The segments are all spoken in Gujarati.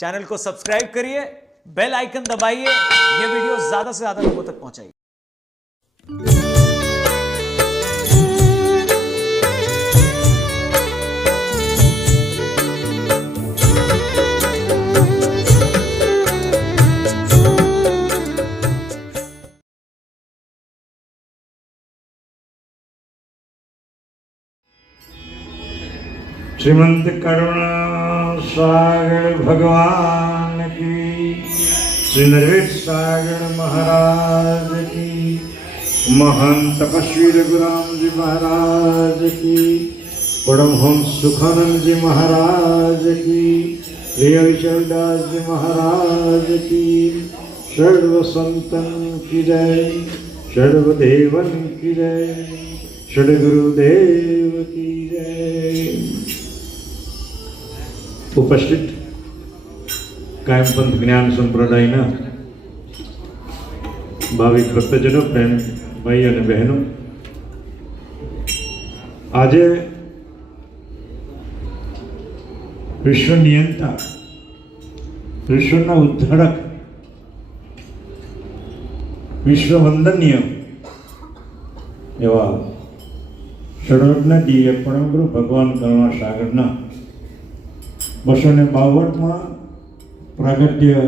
चैनल को सब्सक्राइब करिए, बेल आइकन दबाइए, ये वीडियो ज्यादा से ज्यादा लोगों तक पहुंचाइए। श्रीमंत करुणा सागर भगवान की, श्री नरेश सागर महाराज की, महान तपस्वी रघुराम जी महाराज की, परमहंस सुखानंद जी महाराज की, श्री हरिचंदास जी महाराज की, सर्व संतन की जय, सर्वदेवन की जय, सद्गुरुदेव की जय। उपस्थित कायमपंथ ज्ञान संप्रदायના ભાવિક ભક્તજનો, પ્રેમ ભાઈ અને બહેનો, આજે વિશ્વ નિયંતા, વિશ્વના ઉદ્ધારક, વિશ્વ વંદનીય એવા સર્વજ્ઞ દિવ્ય પરમગુરુ ભગવાન કરુણા સાગરના 252માં પ્રાગટ્ય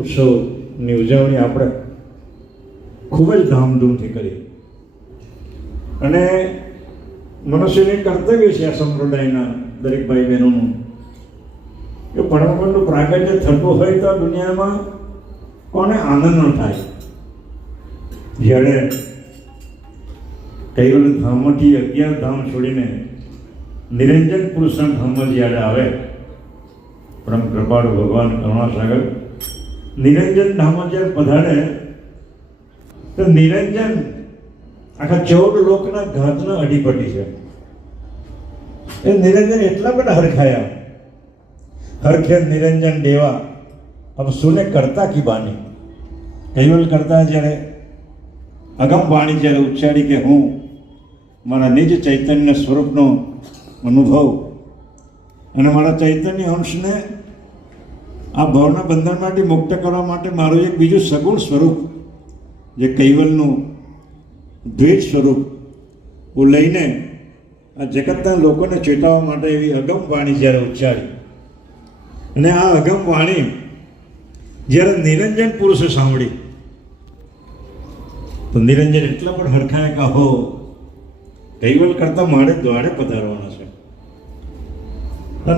ઉત્સવની ઉજવણી આપણે ખૂબ જ ધામધૂમથી કરી. અને મનુષ્યની કર્તવ્ય છે આ સંપ્રદાયના દરેક ભાઈ બહેનોનું કે પરમગુરુનું પ્રાગટ્ય થતું હોય તો દુનિયામાં કોને આનંદ ન થાય. જ્યારે કૈવલ ધામથી 11 ધામ છોડીને નિરંજન પુરુષના ધામમાં જ્યારે આવે પરમ કૃપાળુ ભગવાન કરુણાસાગર નિરંજન ધામમાં જ્યારે પધારે તો નિરંજન આખા 14 લોકના ઘાતના અડીપડી છે. એ નિરંજન એટલા બધા હરખાયા, હરખે નિરંજન દેવા अब સુને કરતા કી બાની. કૈવલ કરતા જ્યારે અગમ વાણી જ્યારે ઉચ્ચારી કે હું મારા નિજ ચૈતન્ય સ્વરૂપનો અનુભવ અને મારા ચૈતન્ય અંશને આ ભાવના બંધનમાંથી મુક્ત કરવા માટે મારું એક બીજું સગુણ સ્વરૂપ જે કૈવલનું દ્વૈત સ્વરૂપ હું લઈને આ જગતના લોકોને ચેતવવા માટે એવી અગમ વાણી જ્યારે ઉચ્ચારી અને આ અગમ વાણી જ્યારે નિરંજન પુરુષે સાંભળી તો નિરંજન એટલા પણ હરખાય કે હો કૈવલ કરતા મારે દ્વારે પધારવાના છે.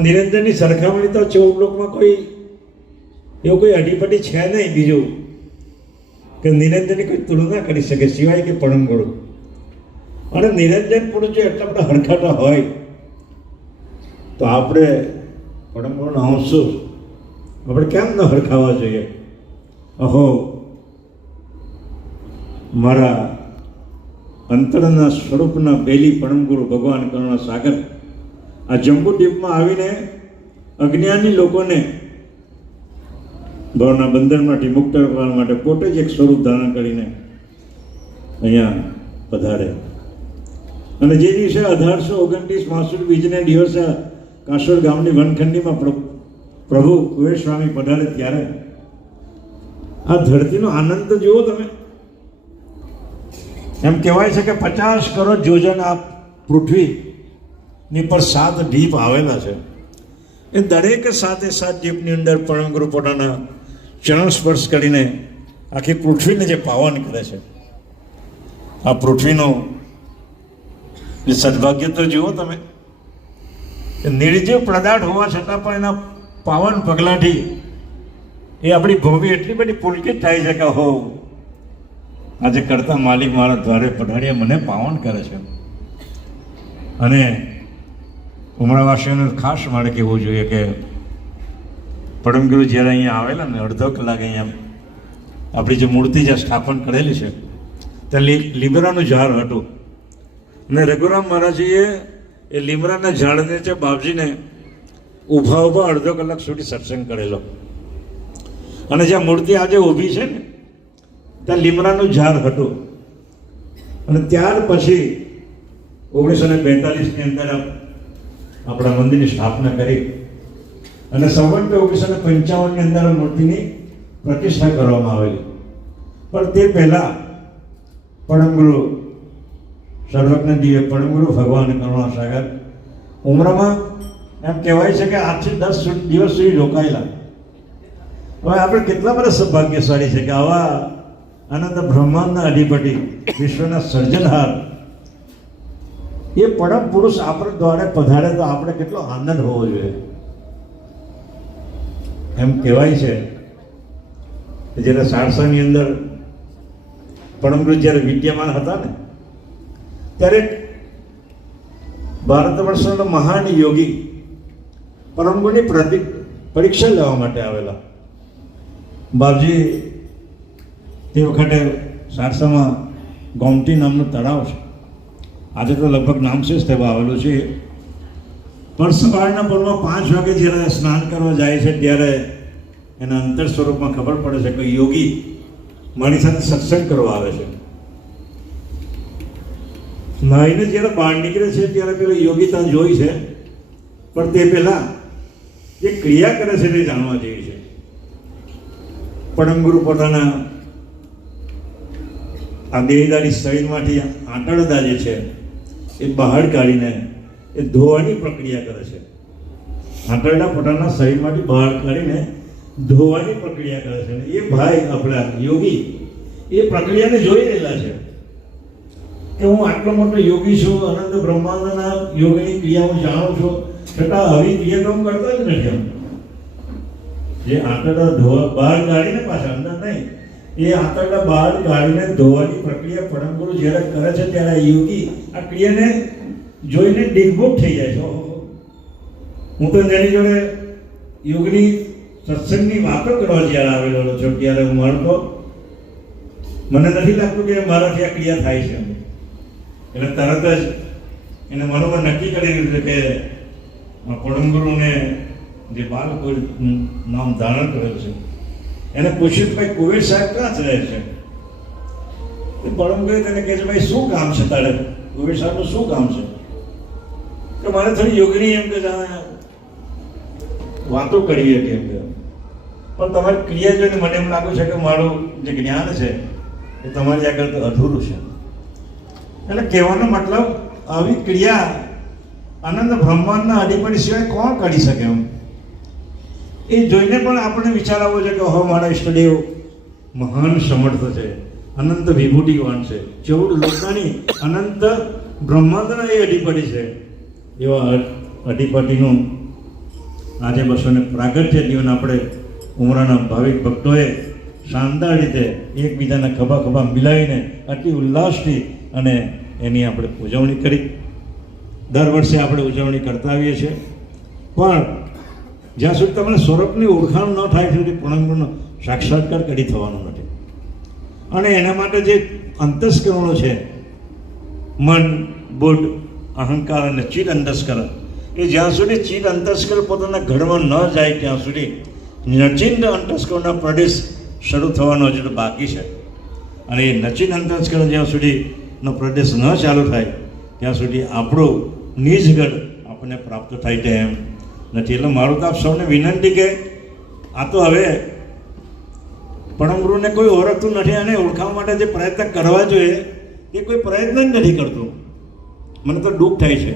નિરંજનની સરખામણી તો 14 લોકમાં કોઈ એવું કોઈ અડીપડી છે નહીં બીજું કે નિરંજનની કોઈ તુલના કરી શકે સિવાય કે પરમગુરુ. અને નિરંજન પુરુષ જો એટલા બધા હરખાતા હોય તો આપણે પરમગુરુના અંશો આપણે કેમ ન હરખાવા જોઈએ. અહો મારા અંતરના સ્વરૂપના બેલી પરમગુરુ ભગવાન કરુણા સાગર આ જંબુદ્વીપમાં આવીને અજ્ઞાની લોકોને ભાવના બંધનમાંથી મુક્ત કરવા માટે પોતે જ એક સ્વરૂપ ધારણ કરીને અહીંયા પધારે. અને જે દિવસે 1829 માસુદ બીજને દિવસે કાસોડ ગામની વનખંડીમાં પ્રભુ કુબેર સ્વામી પધારે ત્યારે આ ધરતીનો આનંદ જુઓ તમે. એમ કહેવાય છે કે 50 કરોડ યોજન આ પૃથ્વીની પર 7 દ્વીપ આવેલા છે. એ દરેક 7 દ્વીપની અંદર પરમગુરુ પોતાના ચરણ સ્પર્શ કરીને આખી પૃથ્વીને જે પાવન કરે છે. આ પૃથ્વીનો જે સદભાગ્ય તો જુઓ તમે. નિર્જીવ પદાર્થ હોવા છતાં પણ એના પાવન પગલાંથી એ આપણી ભૂમિ એટલી બધી પુલકિત થાય છે કે હો આજે કરતા માલિક મારા દ્વારે પધાર્યા મને પાવન કરે છે. અને ઉમરાવાસીઓને ખાસ મારે કહેવું જોઈએ કે પરમગુરુ જ્યારે અહીંયા આવેલા ને અડધો કલાક અહીંયા આપણી જે મૂર્તિ જ્યાં સ્થાપન કરેલી છે ત્યાં લીમડાનું ઝાડ હતું અને રઘુરામ મહારાજીએ એ લીમડાના ઝાડને છે બાપજીને ઊભા અડધો કલાક સુધી સત્સંગ કરેલો. અને જ્યાં મૂર્તિ આજે ઊભી છે ને ત્યાં લીમડાનું ઝાડ હતું. અને ત્યાર પછી 1942ની અંદર આપણા મંદિરની સ્થાપના કરી અને સંવત 1955 ની અંદર આ મૂર્તિની પ્રતિષ્ઠા કરવામાં આવેલી. પણ તે પહેલા પરમગુરુ સર્વજ્ઞ દિવ્ય પરમગુરુ ભગવાન કરુણાસાગર ઉમરામાં એમ કહેવાય છે કે 8 થી 10 દિવસ સુધી રોકાયેલા. હવે આપણે કેટલા બધા સૌભાગ્યશાળી છે કે આવા અનંત બ્રહ્માંડના અધિપતિ, વિશ્વના સર્જનહાર એ પરમ પુરુષ આપણે દ્વારે પધારે તો આપણે કેટલો આનંદ હોવો જોઈએ. એમ કહેવાય છે કે જ્યારે સારસાની અંદર પરમગુરુ જ્યારે વિદ્યમાન હતા ને ત્યારે ભારત વર્ષનો મહાન યોગી પરમગુરુની પરીક્ષા લેવા માટે આવેલા. બાપજી તે વખતે સારસામાં ગોમતી નામનું તળાવ છે, આજે તો લગભગ નામશેષ થવા આવેલું છે. પણ સવારના પરમાં 5 વાગે જ્યારે સ્નાન કરવા જાય છે ત્યારે એના અંતર સ્વરૂપમાં ખબર પડે છે કે યોગી મારી સાથે સત્સંગ કરવા આવે છે. નાઈને જ્યારે બહાર નીકળે છે ત્યારે પેલો યોગી ત્યાં જોઈ છે, પણ તે પહેલા જે ક્રિયા કરે છે તે જાણવા જેવી છે. પરમગુરુ પોતાના આ દેહદારી શરીરમાંથી આંતરડા જે છે એ બહાર કાઢીને એ ધોવાની પ્રક્રિયા કરે છે. આંતરડા પોતાના શરીરમાંથી બહાર કાઢીને ધોવાની પ્રક્રિયા કરે છે. એ ભાઈ આપણા યોગી એ પ્રક્રિયાને જોઈ રહેલા છે કે હું આટલો મોટો યોગી છું, અનંત બ્રહ્માંડના યોગની ક્રિયા હું જાણું છું, છતાં આવી ક્રિયા તો હું કરતો જ નથી. જે આંતરડા ધોવા બહાર કાઢીને પાછા અંદર નહીં, એ આંતરડા બહાર કાઢીને ધોવાની પ્રક્રિયા પરમગુરુ જ્યારે કરે છે ત્યારે આ યોગી આ ક્રિયાને જોઈને દિગ્ભોગ થઈ જાય છે. હું તો તેની જોડે યોગની સત્સંગની વાતો કરવા જ્યારે આવેલો છું ત્યારે હું મળતો, મને નથી લાગતું કે મારાથી આ ક્રિયા થાય છે. એટલે તરત જ એને મનોમાં નક્કી કરી દીધું છે કે પરમગુરુને જે બાલકોર નામ ધારણ કરેલું છે એને પૂછ્યું ભાઈ કુબેર સાહેબ ક્યાં જ રહે છે? પરમગુરુએ તેને કહે છે ભાઈ શું કામ છે તારે? કુબેર સાહેબનું શું કામ છે? કે મારે થોડી યોગની એમ કે વાતો કરીએ કે એમ કે, પણ તમારી ક્રિયા જોઈને મને એમ લાગ્યું છે કે મારું જે જ્ઞાન છે એ તમારી આગળ તો અધૂરું છે. એટલે કહેવાનો મતલબ આવી ક્રિયા અનંત બ્રહ્માંડના અધિપતિ સિવાય કોણ કરી શકે? એમ એ જોઈને પણ આપણે વિચાર આવવો છે કે હવે મારા ઈષ્ટદેવ મહાન સમર્થ છે, અનંત વિભૂતિવાન છે, 14 લોકની અનંત બ્રહ્માંડના એ અધિપતિ છે. એવા અધિપતિનું આજે 200 પ્રાગટ્ય જીવન આપણે ઉમરાના ભાવિક ભક્તોએ શાનદાર રીતે એકબીજાના ખભા ખભા મિલાવીને અતિ ઉલ્લાસથી અને એની આપણે ઉજવણી કરી. દર વર્ષે આપણે ઉજવણી કરતા આવીએ છીએ. પણ જ્યાં સુધી તમને સ્વરૂપની ઓળખાણ ન થાય સુધી પરમગુરુનો સાક્ષાત્કાર કરી થવાનો નથી. અને એના માટે જે અંતસ્કરણો છે, મન, બુદ્ધ, અહંકાર અને ચિત્ત અંતસ્કરણ, એ જ્યાં સુધી ચિત્ત અંતસ્કરણ પોતાના ઘડમાં ન જાય ત્યાં સુધી નચિંત અંતસ્કરણના પ્રદેશ શરૂ થવાનો હજુ તો બાકી છે. અને એ નચિંત અંતસ્કરણ જ્યાં સુધીનો પ્રદેશ ન ચાલુ થાય ત્યાં સુધી આપણું નિજગઢ આપણને પ્રાપ્ત થાય તેમ નથી. એટલે મારું તો આપ સૌને વિનંતી કે આ તો હવે પરમગુરુને કોઈ ઓળખતું નથી અને ઓળખાવા માટે જે પ્રયત્ન કરવા જોઈએ એ કોઈ પ્રયત્ન જ નથી કરતું. મને તો દુઃખ થાય છે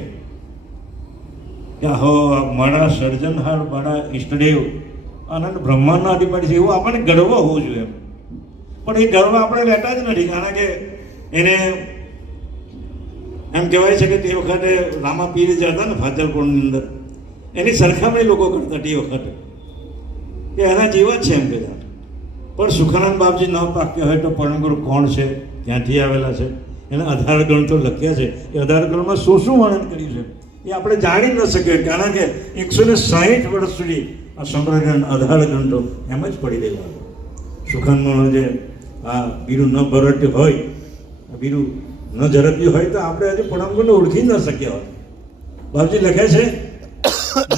કે હો મારા સર્જનહાર, મારા ઈષ્ટદેવ અનંત બ્રહ્માંડના અધિપતિ છે એવું આપણને ગર્વ હોવો જોઈએ. પણ એ ગર્વ આપણે લેતા જ નથી. કારણ કે એને એમ કહેવાય છે કે તે વખતે રામાપીર જે હતા ને ફાજલપુરની અંદર એની સરખામણી લોકો કરતા તે વખતે કે એના જેવા જ છે એમ કહેતા. પણ સુખાનંદ બાપજી ન પાક્યા હોય તો પરમગુરુ કોણ છે, ક્યાંથી આવેલા છે, એના 18 ગણ તો લખ્યા છે. એ 18 ગણમાં શું શું વર્ણન કર્યું છે એ આપણે જાણી ન શકીએ. કારણ કે 160 વર્ષ સુધી આ સંપ્રદાયના 18 ગણ તો એમ જ પડી રહેલા. સુખાનંદનો જે આ બીરું ન ભરટ્યું હોય, બીરું ન ઝડપ્યું હોય તો આપણે હજુ પરમગુરુને ઓળખી ન શક્યા હોય. બાપજી લખે છે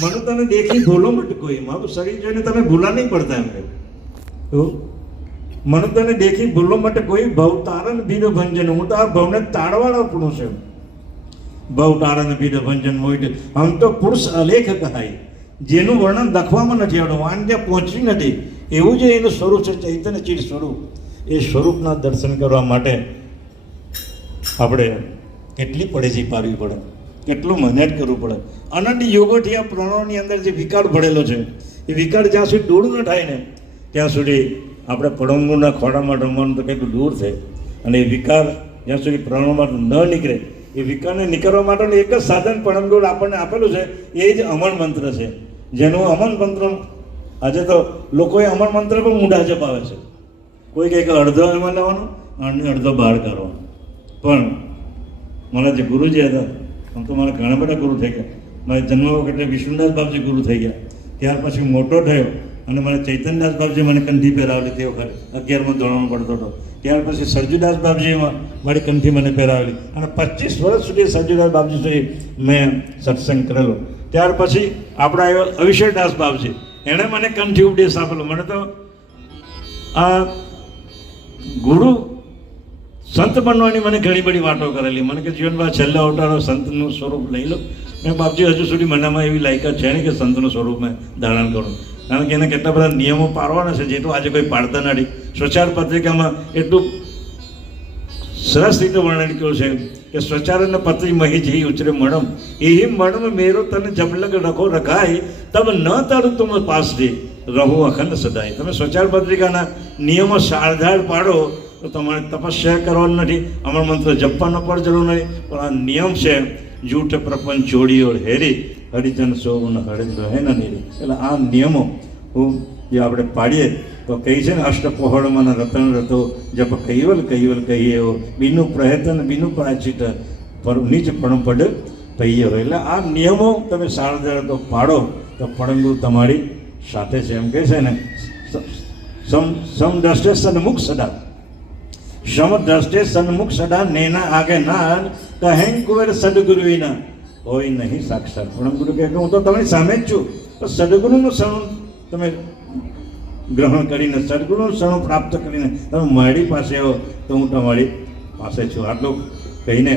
મને તને દેખી ભૂલો મત કોઈ, મારું શરીર જોઈને તમે ભૂલા નહીં પડતા. એમ તો મને તને દેખી ભૂલો મત કોઈ, ભવ તારણ ભીડ ભંજન, હું તો આ ભવને તાળવાળો પૂર્ણ છે. ભવ તારણ ભીડ ભંજન મોહિત હમ તો પુરુષ અલેખ કહાય, જેનું વર્ણન લખવામાં નથી આવતું, વાન ત્યાં પહોંચી નથી, એવું જે એનું સ્વરૂપ છે ચૈતન્ય ચિત્ત સ્વરૂપ, એ સ્વરૂપના દર્શન કરવા માટે આપણે કેટલી પડેજી પાડવી પડે, કેટલું મહેનત કરવું પડે. અનંત યુગોથી આ પ્રણવની અંદર જે વિકાર ભળેલો છે, એ વિકાર જ્યાં સુધી દૂર ન થાય ને ત્યાં સુધી આપણે પડંગુના ખોડામાં રમવાનું તો કંઈક દૂર છે. અને એ વિકાર જ્યાં સુધી પ્રણવમાં ન નીકળે, એ વિકારને નીકળવા માટેનું એક જ સાધન પડંગુર આપણને આપેલું છે, એ જ અમર મંત્ર છે. જેનું અમર મંત્ર આજે તો લોકોએ અમર મંત્ર પણ મૂઢા જપાવે છે. કોઈ કંઈક અડધો એમાં લેવાનો અને અડધો બહાર કાઢવાનો. પણ મારા જે ગુરુજી હતા, આમ તો મારા ઘણા બધા ગુરુ થઈ ગયા. મારા જન્મ વખતે વિષ્ણુદાસ બાપજી ગુરુ થઈ ગયા. ત્યાર પછી મોટો થયો અને મને ચૈતન્યદાસ બાપજી મને કંઠી પહેરાવેલી તે વખતે 11મા ધોરણમાં પડતો હતો. ત્યાર પછી સરજુદાસ બાપજીમાં મારી કંઠી મને પહેરાવેલી અને 25 વર્ષ સુધી સરજુદાસ બાપજી સુધી મેં સત્સંગ કરેલો. ત્યાર પછી આપણા આવ્યો અવિષયદાસ બાપજી, એણે મને કંઠી ઉપદેશ આપેલો. મને તો આ ગુરુ સંત બનવાની મને ઘણી બધી વાતો કરેલી. મને કે જીવનમાં છેલ્લા અવતારો સંતનું સ્વરૂપ લઈ લો. મેં બાપજી હજુ સુધી મનામાં એવી લાયકાત છે ને કે સંતનું સ્વરૂપ મેં ધારણ કરું, કારણ કે એને કેટલા બધા નિયમો પાડવાના છે જેટલું આજે કોઈ પાડતા નથી. સ્વચાર પત્રિકામાં એટલું સરસ રીતે વર્ણન કર્યું છે કે સ્વચારન પત્રી મહી જઈ ઉચરે મણમ એહી મણમ મેરો તને જબલગ રખો રખાય તબ ન તારું તુમ પાસ દે રહો અખંડ સદાય. તમે સ્વચાર પત્રિકાના નિયમો સારધાર પાડો તો તમારે તપસ્યા કરવાનું નથી, અમર મંત્ર જપવાનો પણ જરૂર નથી. પણ આ નિયમ છે જૂઠ પ્રપંચ જોડી ઓર હેરી હરિજન સોન હરિજન હે ન નીરી. એટલે આ નિયમો જે આપણે પાડીએ તો કહી છે ને અષ્ટપોહળમાં રતન રતો જપ કૈવલ કૈવલ કહીએ એવો બીનું પ્રયત્ન બીનું પ્રાચિત પર નીચ પણ પડ પૈયે હોય. એટલે આ નિયમો તમે સારધાર તો પાડો તો પડંગુ તમારી સાથે છે. એમ કહે છે ને સમ દ્રષ્ટે સન્મુખ સદા, સમ દ્રષ્ટે સન્મુખ સદા નેના આગે ના કહેં કુવેર સદગુરુના હોય નહીં સાક્ષાત. પડંગુરુ કહે હું તો તમારી સામે જ છું, તો સદગુરુનું શરણ તમે ગ્રહણ કરીને, સદગુરુનું શરણ પ્રાપ્ત કરીને તમે મારી પાસે આવો તો હું તમારી પાસે છું. આટલું કહીને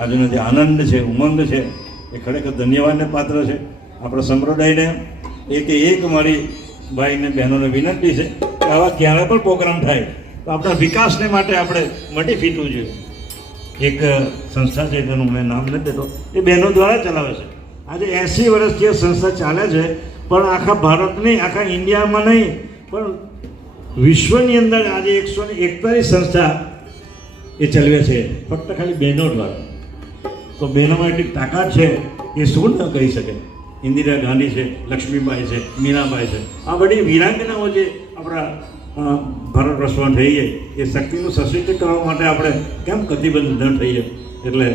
આજનો જે આનંદ છે, ઉમંગ છે, એ ખરેખર ધન્યવાદને પાત્ર છે. આપણા સંપ્રદાયને એક મારી ભાઈને બહેનોને વિનંતી છે કે આવા ક્યારે પણ પ્રોગ્રામ થાય તો આપણા વિકાસને માટે આપણે મટી ફીટવું જોઈએ. એક સંસ્થા છે તેનું મેં નામ નથી દેતો, એ બહેનો દ્વારા ચલાવે છે. આજે 80 વર્ષથી આ સંસ્થા ચાલે છે, પણ આખા ભારત નહીં, આખા ઇન્ડિયામાં નહીં, પણ વિશ્વની અંદર આજે 141 સંસ્થા એ ચલાવે છે, ફક્ત ખાલી બહેનો દ્વારા. તો બહેનોમાં એટલી તાકાત છે એ શું ન કહી શકે. ઇન્દિરા ગાંધી છે, લક્ષ્મીબાઈ છે, મીરાબાઈ છે, આ બધી વીરાંગનાઓ જે આપણા ભારત વર્ષમાં થઈએ એ શક્તિનું સશક્ત કરવા માટે આપણે કેમ કતિબદ્ધ ન થઈએ. એટલે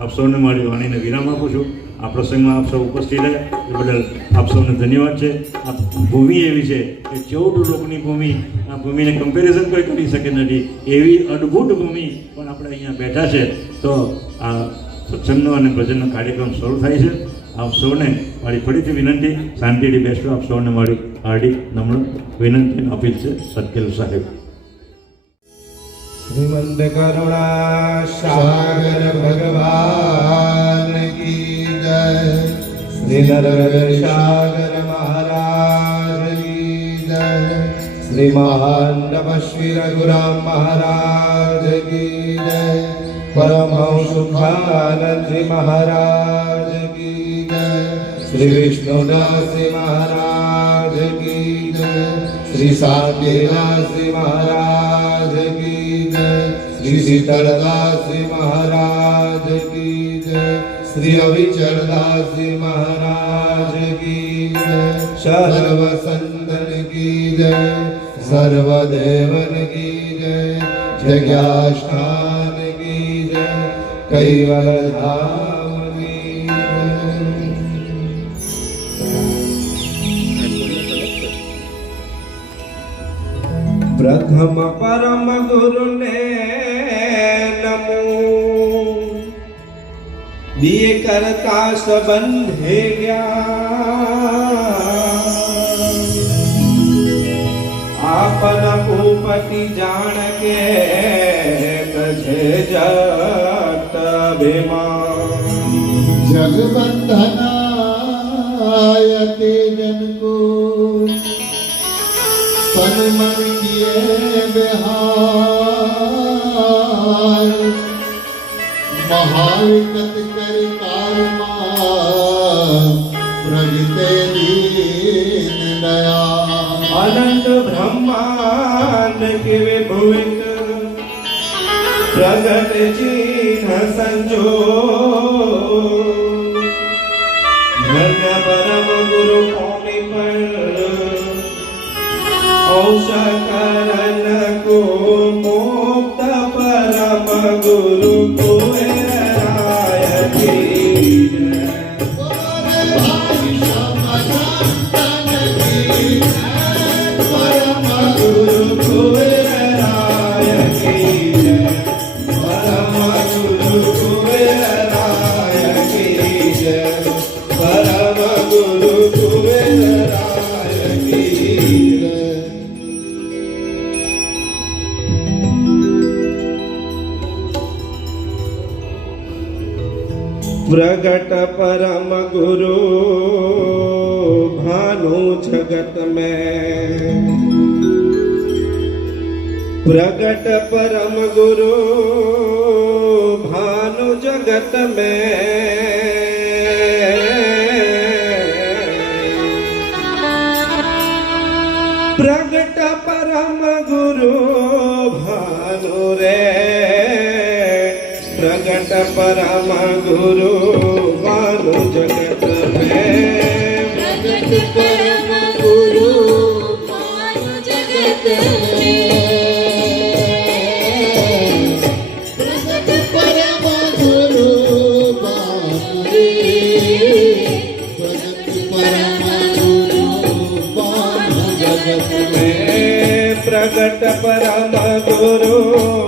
આપ સૌને મારી વાણીને વિરામ આપું છું. આ પ્રસંગમાં આપ સૌ ઉપસ્થિત રહે એ બદલ આપ સૌને ધન્યવાદ છે. આ ભૂમિ એવી છે કે 14 લોકની ભૂમિ, આ ભૂમિને કમ્પેરિઝન કોઈ કરી શકે નથી, એવી અદ્ભુત ભૂમિ પણ આપણે અહીંયા બેઠા છે. તો આ સત્સંગનો અને ભજનનો કાર્યક્રમ શરૂ થાય છે. આપ સૌને મારી ફરીથી વિનંતી, શાંતિથી બેસજો. આપ સૌને મારી હાર્દિક નમ્ર વિનંતી અપીલ છે. સતકેલ સાહેબ. શ્રીમંત કરુણા સાગર ભગવાન કી જય, શ્રી નરવર સાગર મહારાજ કી જય, શ્રી મહાન તપસ્વી રઘુરામ મહારાજ કી જય, પરમહંસ સુખાનંદજી મહારાજ કી જય, શ્રી વિષ્ણુદાસજી મહારાજ કી જય, શ્રી શાંતિદાસજી મહારાજ કી જય, શ્રી શીતળદાસજી મહારાજ કી જય, શ્રી અવિચલદાસજી મહારાજ કી જય, સર્વ સંતન કી જય, સર્વ દેવન કી જય, જગ્યાસ્થાન કી જય, કૈવલ ધામ કી જય. પ્રથમ પરમ ગુરુને નમો, દિએ કરતા સંબંધે જ્ઞાન, આપન ભૂપતિ જાણ કે કછે જગત ભીમા, જગબંધનાય करते जन को तन मन किए बिहार महाविकत कर कारमा प्रगटे दीन दया अनंत ब्रह्मांड के विभुवित प्रगट चिन्ह संजो धन्य परम गुरु कौमी पर औषकरण को मुक्त परम गुरु को राय की परम गुरु को राय की परम गुरु को राय की परम गुरु को राय की प्रगट परम गुरु भानु जगत में प्रगट परम गुरु भानु जगत में प्रगट परम गुरु भानु रे प्रगट परम गुरु भानु जगत में प्रगट परम गुरु भानु जगत में प्रगट परम गुरु बानुरे प्रगट परम गुरु बानु जगत में प्रगट परम गुरु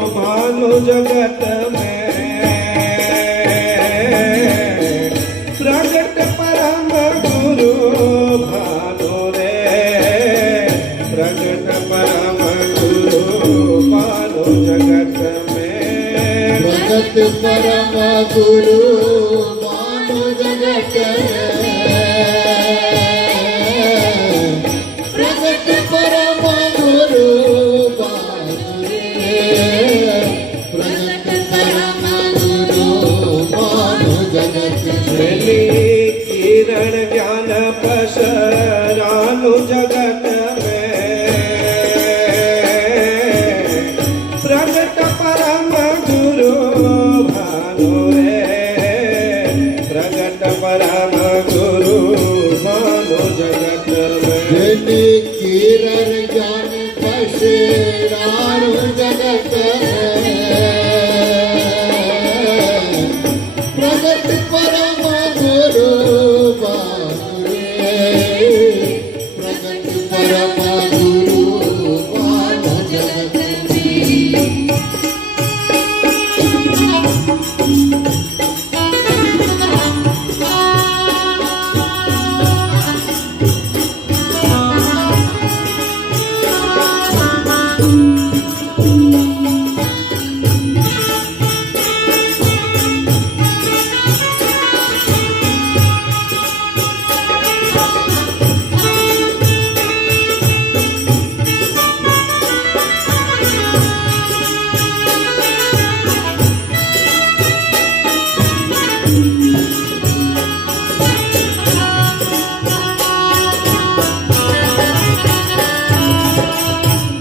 भानु जगत में प्रगट परम गुरु भानु रे प्रगट परम गुरु भानु जगत में प्रगट परम गुरु बानु जगत प्रगट परम गुरु बानुरे प्रगट परम गुरु बानु जगत बेली किरण ज्ञान पशरानु जगत में प्रगट परम गुरु भानु रे प्रगट परम गुरु भानु जगत में बेली किरण ज्ञान पशरानु जगत प्रगट परम गुरु बानुरे प्रगट परम गुरु बानु जगत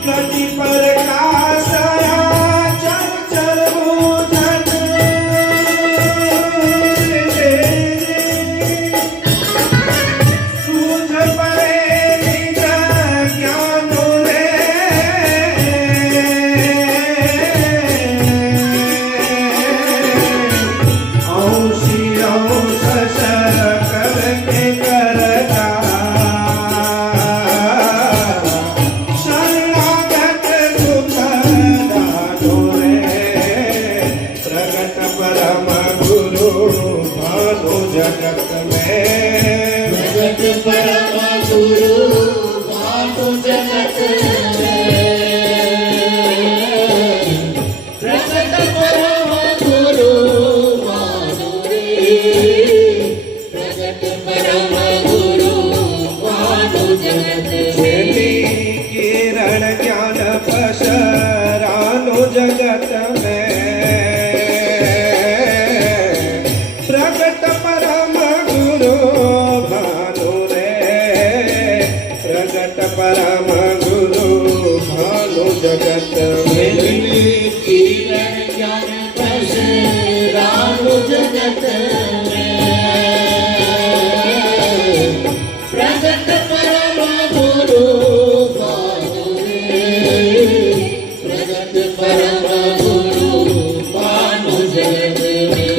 कति प्रकाश चंचल मुझन सूझ परे निज ज्ञान रे औषि औष करके करता शरणागत दुख दानो रे प्रगट परम गुरु भानु जगत में प्रगट परम गुरु बानु जगत प्रगट परम गुरु बानुरे प्रगट परम गुरु जगत में प्रगट परम गुरु भानु रे प्रगट परम गुरु भानु जगत में किरण ज्ञान पसरानु जगत में प्रगट परम गुरु भानु रे प्रगट परम गुरु भानु जगत में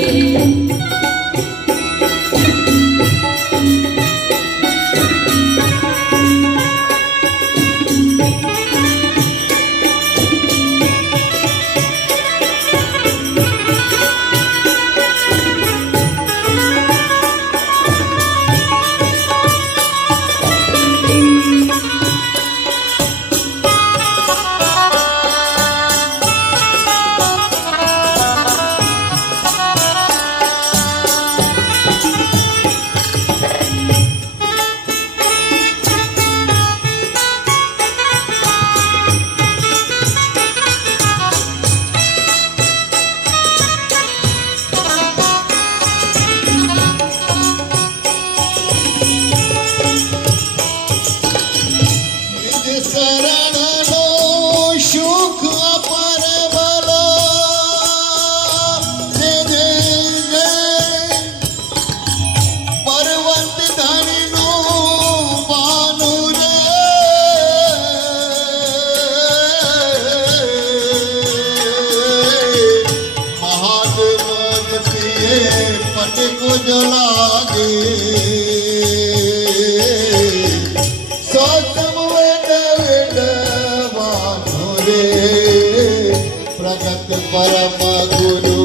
प्रगट परम गुरु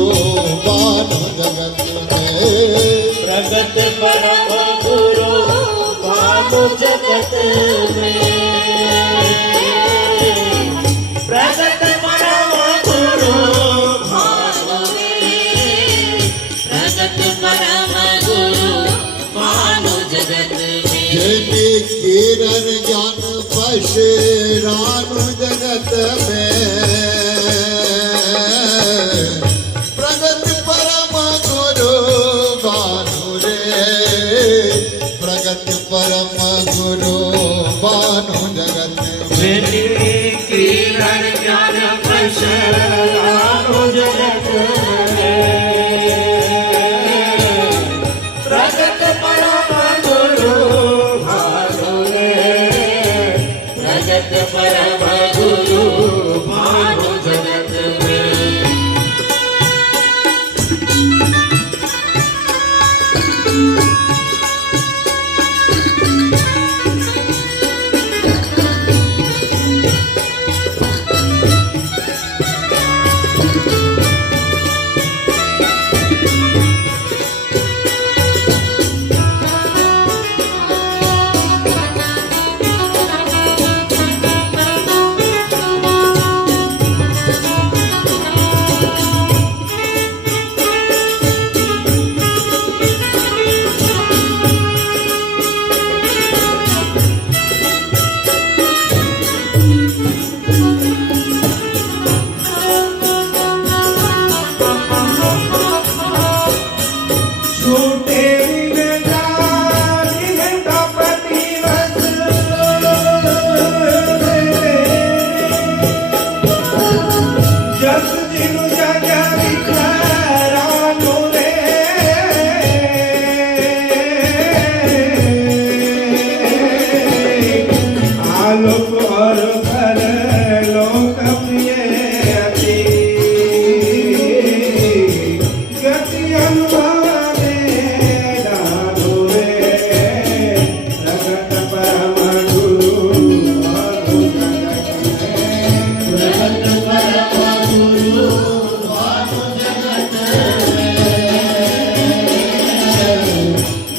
भानु जगत में प्रगट परम गुरु भानु जगत में प्रगट परम गुरु भानु रे प्रगट परम गुरु भानु जगत में जेने किरण ज्ञान पसरानु जगत में प्रगट परम गुरु भानु रे प्रगट परम गुरु भानु जगत में किरण ज्ञान पसरानु जगत में प्रगट परम गुरु भानु रे प्रगट परम गुरु भानु जगत में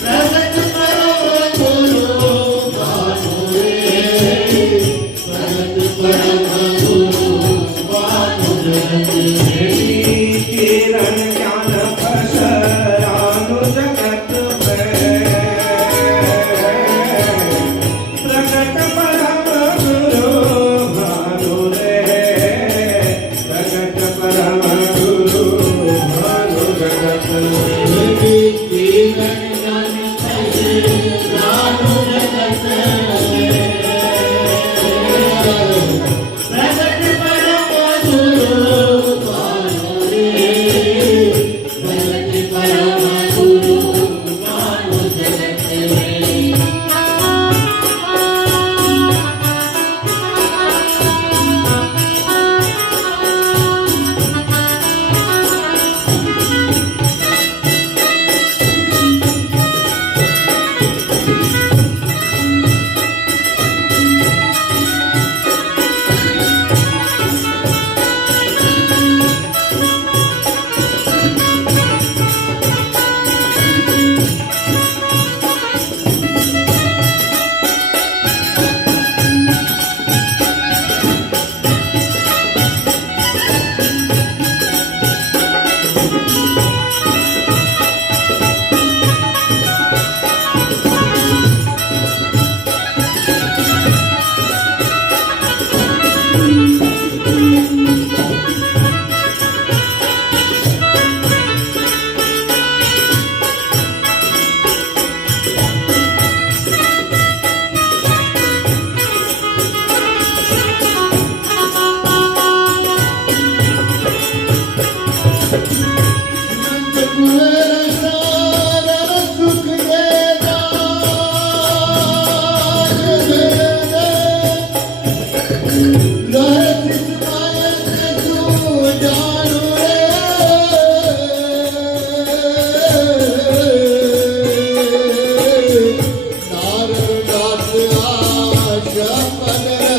प्रगट परम गुरु भानु रे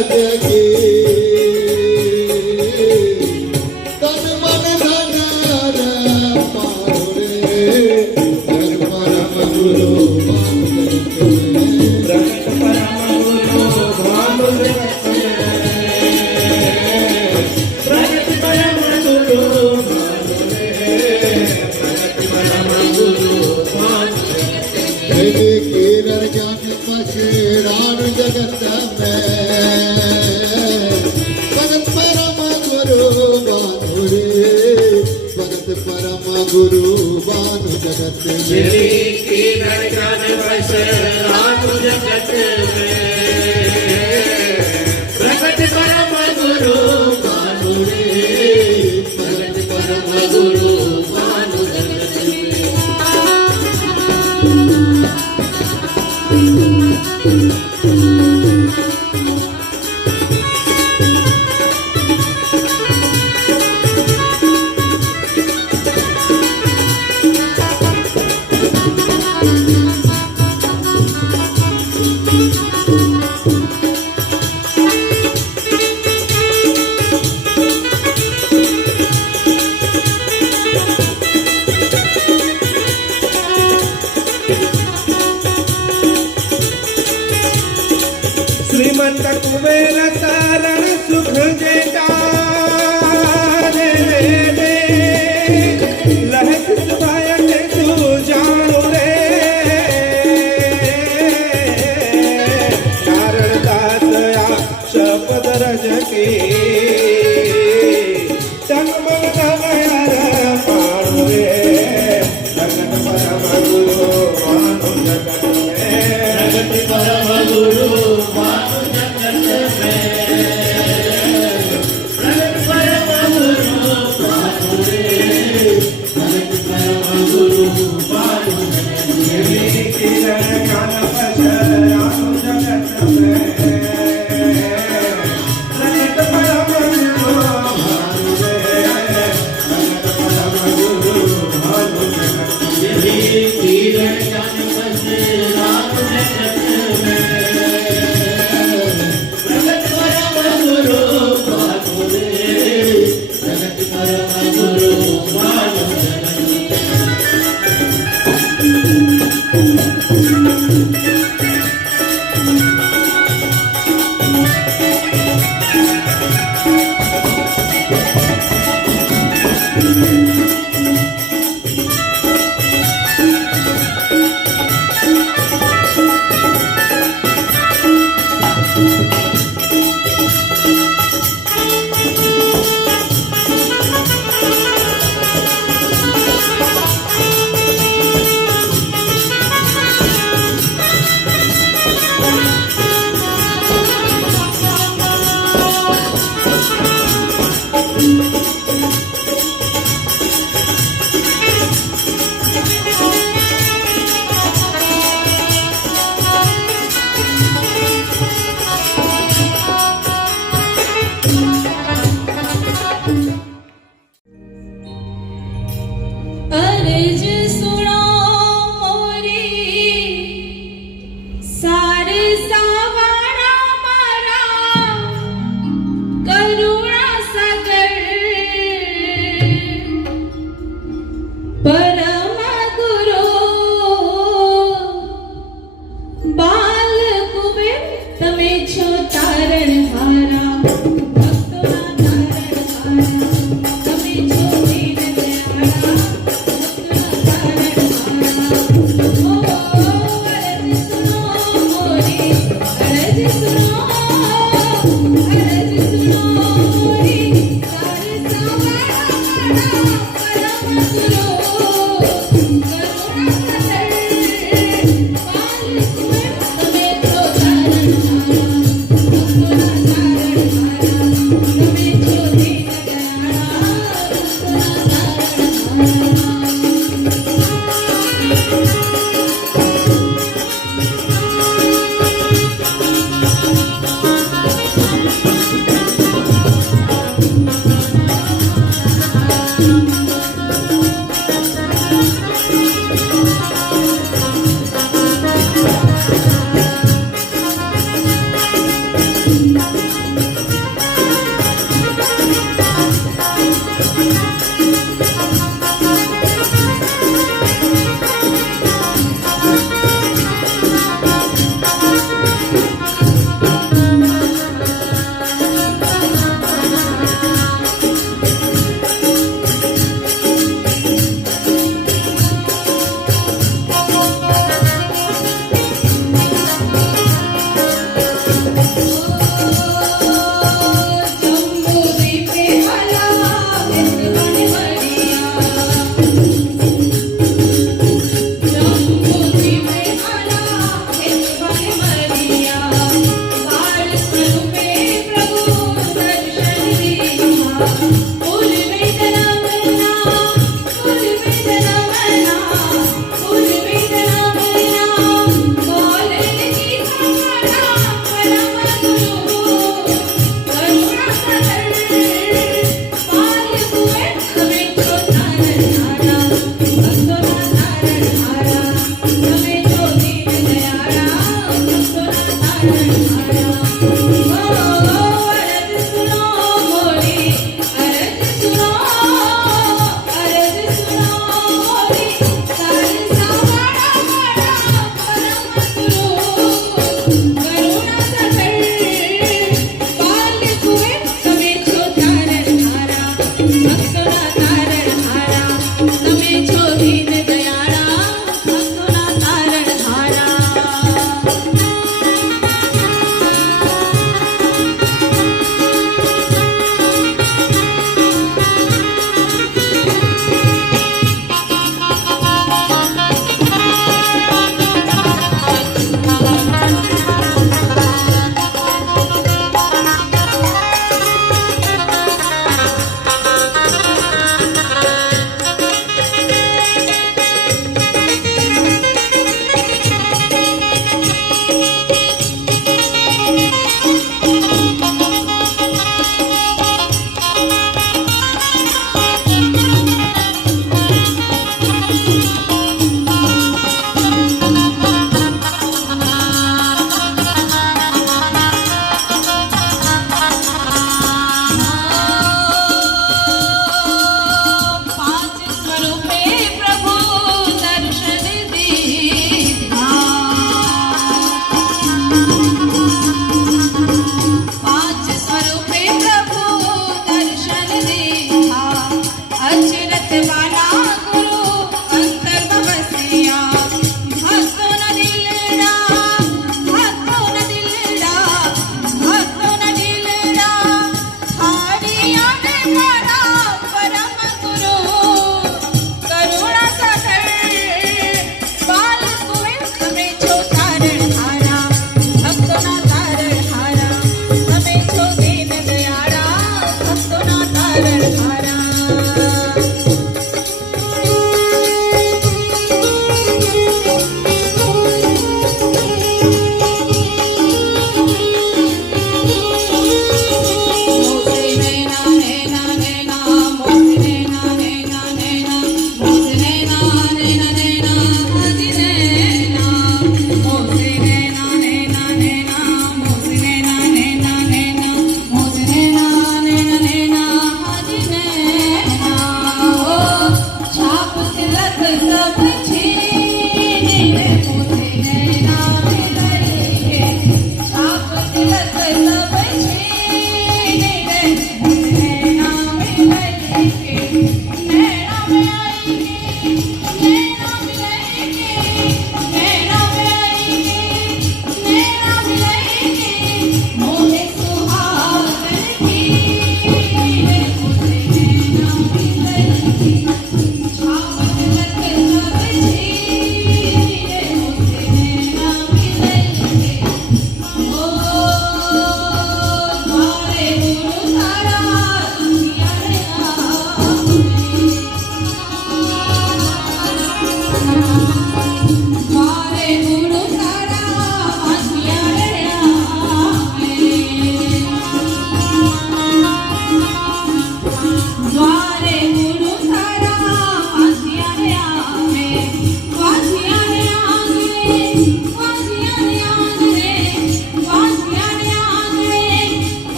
की तन मन धन पारो रे धन परम गुरु प्रगट परम गुरु भानु जगत में प्रगट परम गुरु भानु रे प्रगट परम गुरु भानु तेरे किरण ज्ञान पशरान जगत में भगत परम गुरु बानु रे भगत परम गुरु बानु जगत में श्री किरण ज्ञान वैसे रानु जगत में प्रगट परम गुरु भानु रे प्रगट परम गुरु भानु जगत में श्रीमंत कुबेर तारण सुख जेता रे रे लहत सुभायन तू जानो रे कारण दासया शपथ रज के तन मन गया पाणु रे प्रगट परम गुरु भानु जगत में प्रगट परम गुरु भानु जगत में प्रगट परम गुरु भानु रे प्रगट परम गुरु भानु जगत में किरण ज्ञान पशरानु जगत में प्रगट परम गुरु भानु रे प्रगट परम गुरु भानु जगत में किरण ज्ञान पशरानु जगत में प्रगट परम गुरु भानु रे प्रगट परम गुरु भानु जगत में अर्ज सुनो मोरी सारे सावरा मारा करुणा सागर परम गुरु बाल कुबेर तमे छो तारण हारा भक्तोना तारण हारा तमे छो दीन दयाळा Thank you.